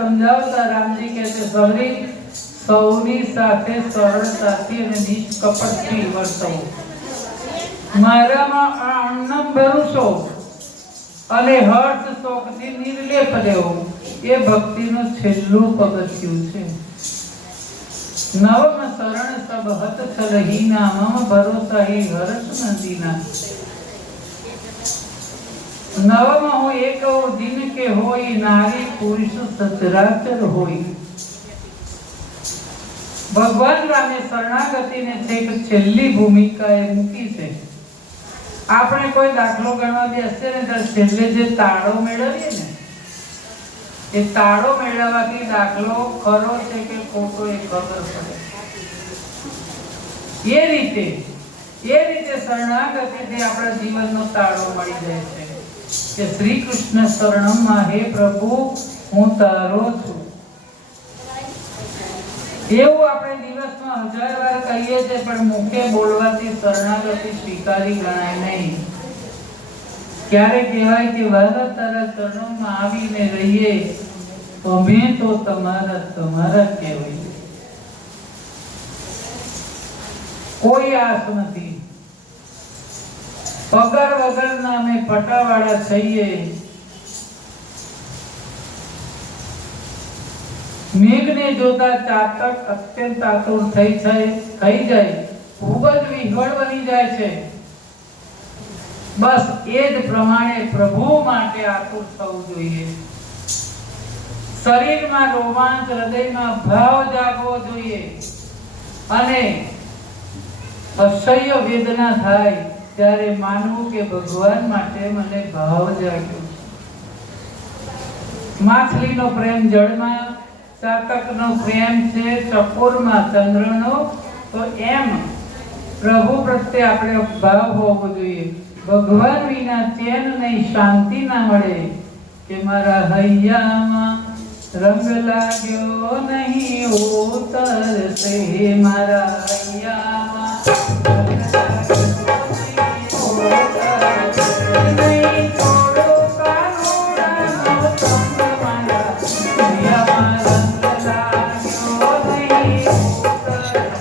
સમજાવતા રામજી કહે છે, સૌની સાથે સરળતાથી અને નિષ્કપટથી વર્તવું. મારામાં આનંદ ભરોસો અને હર્ષ શોકથી નિર્લેપ રહેવું એ ભક્તિનું છેલ્લું પગથિયું છે. નવમ શરણ સબ હત છલહીના મમ ભરોસા હી હર્ષ નદીના. નવમ હું એક દિન કે હોય નારી પુરુષ સચરાચર હોય. ભગવાન રામે શરણાગતિને છેક છેલ્લી ભૂમિકાએ મૂકી છે. આપણે કોઈ દાખલો ગણવા બેસીએ ને ત્યારે છેલ્લે જે તાળો મેળવીએ ને એ તાળો મેળવવાથી દાખલો ખરો છે કે ખોટો એ ખબર પડે. એ રીતે શરણાગતિથી આપણા જીવનનો તાળો મળી જાય છે કે શ્રી કૃષ્ણ શરણમાં હે પ્રભુ હું તારો છું. એવું આપણે દિવસમાં 1000 વાર કહીએ છીએ, પણ મુખે બોલવાથી શરણાગતિ સ્વીકારી ગણાય નહીં. ક્યારે કહેવાય કે વાલા તારા ચરણોમાં આવીને રહીએ, અમે તો તમારા કહેવાય. કોઈ આસ નથી, પગાર વગરના અમે પટાવાળા છીએ. મેઘને જોતા ચાતક અત્યંત આતુર થઈ જાય, ખૂબ જ વિહવળ બની જાય છે. બસ એ જ પ્રમાણે પ્રભુ માટે આતુર થવું જોઈએ. શરીરમાં રોમાંચ, હૃદયમાં ભાવ જાગવો જોઈએ અને અસહ્ય વેદના થાય ત્યારે માનવું કે ભગવાન માટે મને ભાવ જાગ્યો. માછલીનો પ્રેમ જળમાં, ચાતકનો પ્રેમ છે ચકોરમાં, ચંદ્રનો, તો એમ પ્રભુ પ્રત્યે આપણે ભાવ હોવો જોઈએ. ભગવાન વિના ચેન નહીં, શાંતિ ના મળે કે મારા હૈયામાં રંગ લાગ્યો નહીં ઉતરશે, મારા હૈયા